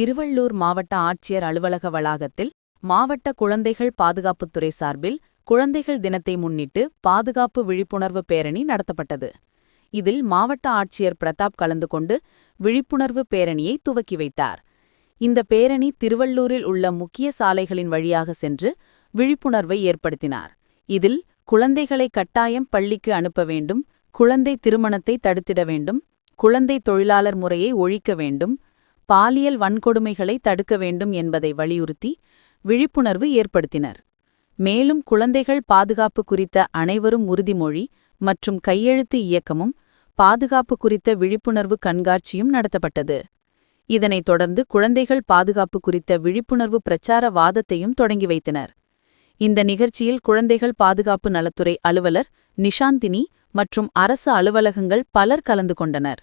திருவள்ளூர் மாவட்ட ஆட்சியர் அலுவலக வளாகத்தில் மாவட்ட குழந்தைகள் பாதுகாப்புத்துறை சார்பில் குழந்தைகள் தினத்தை முன்னிட்டு பாதுகாப்பு விழிப்புணர்வு பேரணி நடத்தப்பட்டது. இதில் மாவட்ட ஆட்சியர் பிரதாப் கலந்து கொண்டு விழிப்புணர்வு பேரணியை துவக்கி வைத்தார். இந்த பேரணி திருவள்ளூரில் உள்ள முக்கிய சாலைகளின் வழியாக சென்று விழிப்புணர்வை ஏற்படுத்தினார். இதில் குழந்தைகளை கட்டாயம் பள்ளிக்கு அனுப்ப வேண்டும் குழந்தை திருமணத்தை தடுத்திட வேண்டும் குழந்தை தொழிலாளர் முறையை ஒழிக்க வேண்டும் பாலியல் வன்கொடுமைகளை தடுக்க வேண்டும் என்பதை வலியுறுத்தி விழிப்புணர்வு ஏற்படுத்தினர். மேலும் குழந்தைகள் பாதுகாப்பு குறித்த அனைவரும் உறுதிமொழி மற்றும் கையெழுத்து இயக்கமும் பாதுகாப்பு குறித்த விழிப்புணர்வு கண்காட்சியும் நடத்தப்பட்டது. இதனைத் தொடர்ந்து குழந்தைகள் பாதுகாப்பு குறித்த விழிப்புணர்வு பிரச்சார வாதத்தையும் தொடங்கி வைத்தனர். இந்த நிகழ்ச்சியில் குழந்தைகள் பாதுகாப்பு நலத்துறை அலுவலர் நிஷாந்தினி மற்றும் அரசு அலுவலகங்கள் பலர் கலந்து கொண்டனர்.